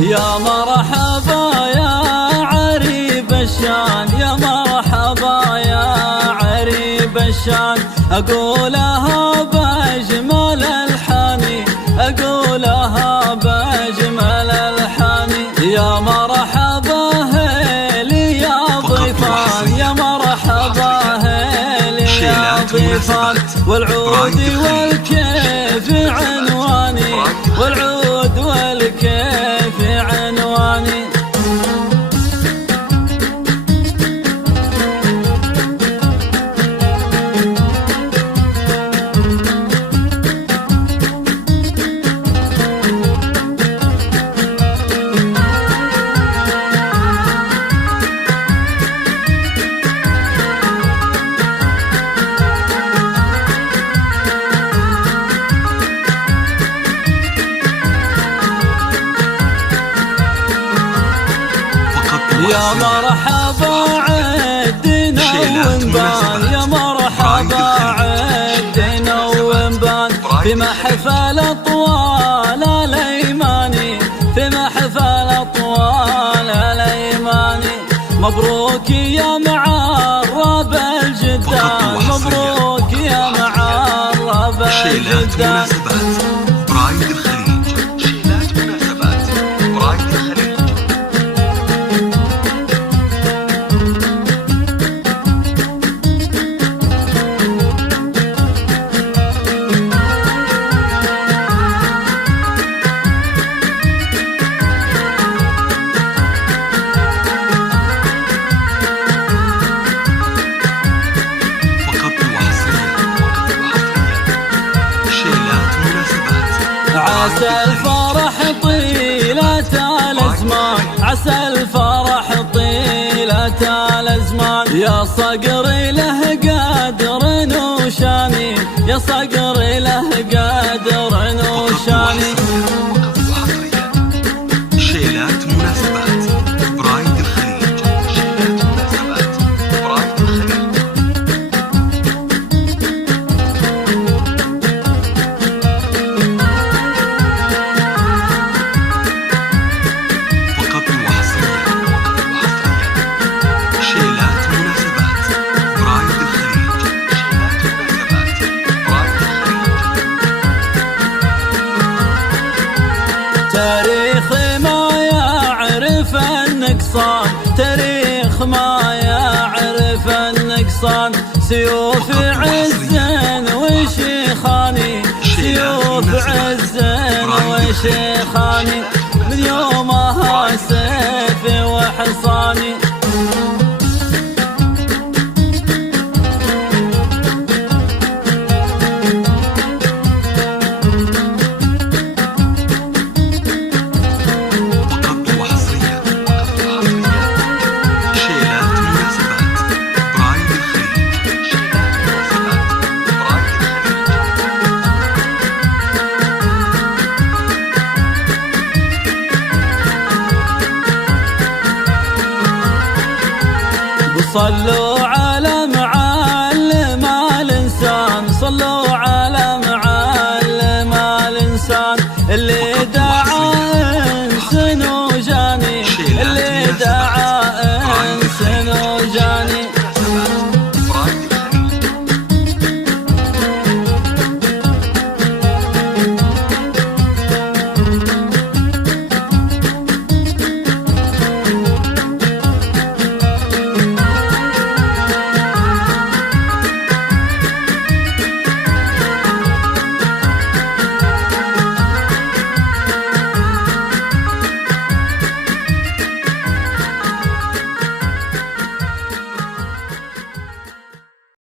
يا مرحبا يا عريب الشان، يا مرحبا يا عريب الشان، أقولها بأجمل الحاني، أقولها بأجمل الحاني. يا مرحبا هيلي يا ضيفان، يا مرحبا هيلي يا ضيفان، والعود والكيف عنواني، والعود والكيف عنواني. يا مرحبا عدنا ونبان، يا مرحبا عدنا ونبان، في محفل طوال الايماني، في محفل طوال الايماني. مبروك يا معرب الجدان، مبروك يا معرب الجدان. برايد الخليج، شيلات مناسبات برايد الخليج. عسى الفرح طيلة الأزمان، عسى الفرح طيلة الأزمان. يا صقر له قدر وشاني، يا صقر له قدر وشاني. شيلات مناسبات برايد الخليج، شيلات مناسبات برايد الخليج. تاريخ ما يعرف النقصان، تاريخ ما يعرف النقصان. سيوف عز وشيخاني، سيوف عز وشيخاني، من يومها سيفي وحصاني. صلوا